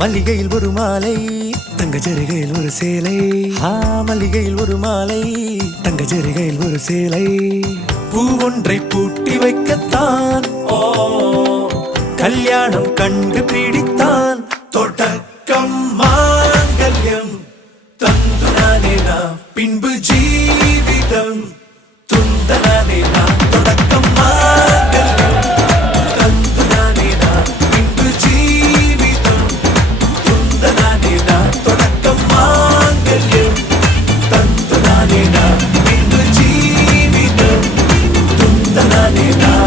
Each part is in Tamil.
மல்லிகையில் ஒரு மாலை தங்க ஜரிகையில் ஒரு சேலை. மல்லிகையில் ஒரு மாலை தங்க ஜரிகையில் ஒரு சேலை. பூ ஒன்றை பூட்டி வைக்கத்தான் கல்யாணம் கண்டு பிடித்தான். தொடக்கம் மாங்கல்யம் தந்துனானே நாம் பின்பு ஜீவிதம் துந்தனானே நாம். தொடக்கம் மாங்கல்யம் தந்துனானே நாம் பின்பு ஜீவிதம் துந்தனானே நாம். தொடக்கம் மாங்கல்யம் தந்துனானே நாம் பின்பு ஜீவிதம் துந்தனானே நாம்.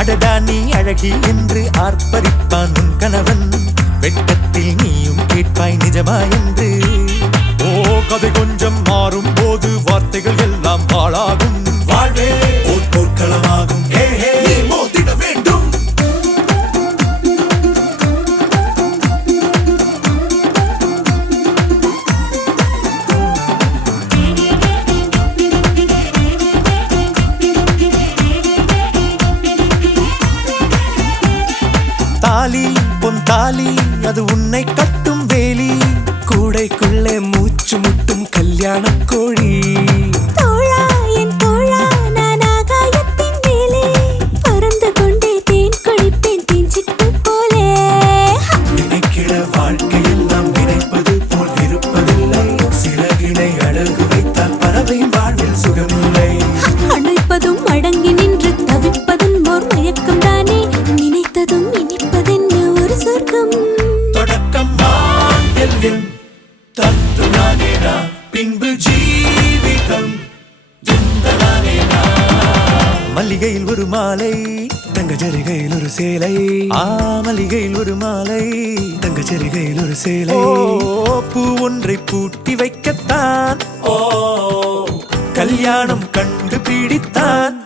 அடடா நீ அழகி என்று ஆர்ப்பரிப்பான் உன் கணவன். வெட்கத்தில் நீயும் கேட்பாய் நிஜமா என்று. கதை கொஞ்சம் மாறும் போது வார்த்தைகள் எல்லாம் பாழாகும். வாழ்வே ஒரு போர்க்களமாகும். நீ மோதிட வேண்டும். தாலி பொன் தாலி அது உன்னை கட்டும் வேலி. கூடைக்குள்ளே மூச்சு முட்டும் கல்யாண கோழி. தோழா என் தோழா நான் ஆகாயத்தின் மேலே பறந்து கொண்டே தேன் குடிப்பேன் தேஞ்சிட்டு போலே. நினைக்கிற வாழ்க்கையில் நாம் நினைப்பது போல் இருப்பதில்லை. சிறகினை அழகு வைத்தால் பறவை வாழ்வில் சுகமில்லை. அணைப்பதும் அடங்கி நின்று தவிப்பதும் ஓர் மயக்கம் தானே. நினைத்ததும் இனிப்பதென்ன ஒரு சொர்க்கம். தொடக்கம் மாங்கல்யம் தந்துனானே நாம் பின்பு ஜீவிதம் துந்தனானே நாம். மல்லிகையில் ஒரு மாலை தங்க ஜரிகையில் ஒரு சேலை. மல்லிகையில் ஒரு மாலை தங்க ஜரிகையில் ஒரு சேலை. பூ ஒன்றை பூட்டி வைக்கத்தான் கல்யாணம் கண்டு பிடித்தான்.